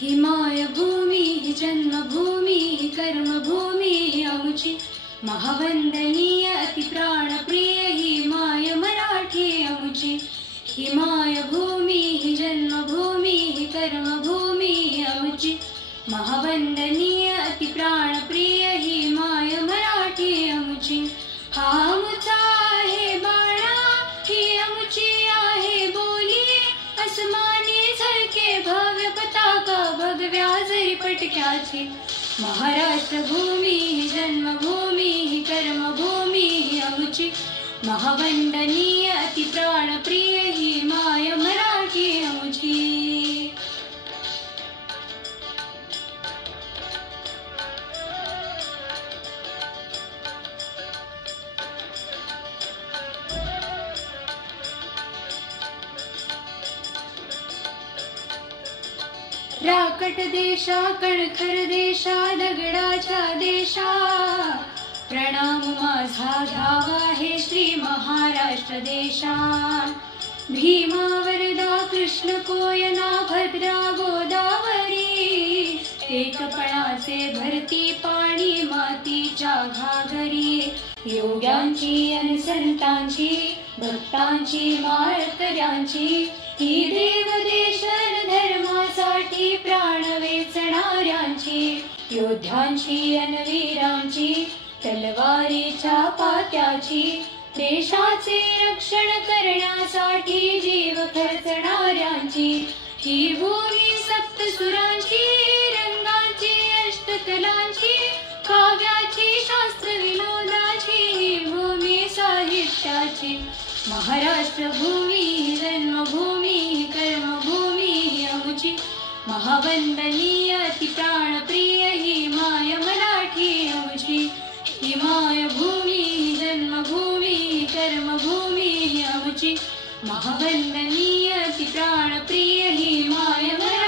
हिमाय भूमी ही जन्मभूमी ही कर्मभूमी ही आमची महावंदनीय अति प्राणप्रिय ही माय मराठी आमची हिमाय भूमी ही जन्मभूमी ही कर्मभूमी ही आमची महावंदनीय अति प्राणप्रिय ही माय मराठी आमची हा आमचा आहे बाणा ही आमची आहे बोली अस्मानी झळके भव्य पताका भगव्या जरी पटक्याची महाराष्ट्र भूमी ही जन्मभूमी ही कर्मभूमी ही आमची महावंदनीय अति प्राणप्रिय ही माय मराठी आमची राकट देशा कणखर देशा दगडाच्या देशा प्रणाम माझा घ्यावा हे श्री महाराष्ट्र देशा भीमा वरदा कृष्ण कोयना भद्रा गोदावरी एकपणाचे भरती पाणी मातीच्या घागरी योग्यांची आणि संतांची भक्तांची माळकऱ्यांची ही देवदेशन धर्मासाठी प्राण वेचणाऱ्यांची योद्ध्यांची आणि वीरांची तलवारीच्या पात्याची देशाचे रक्षण करण्यासाठी जीव खर्चणाऱ्यांची ही भूमी सप्तसुरांची रंगांची अष्टकलांची काव्याची शास्त्र विनोदाची ही भूमी साहित्याची महाराष्ट्र भूमी जन्मभूमी कर्मभूमी ही आमची महावंदनीय अति प्राणप्रिय ही माय मराठी आमची हिमाय भूमी जन्मभूमी कर्मभूमी ही आमची महावंदनीय अति प्राणप्रिय ही माय मराठी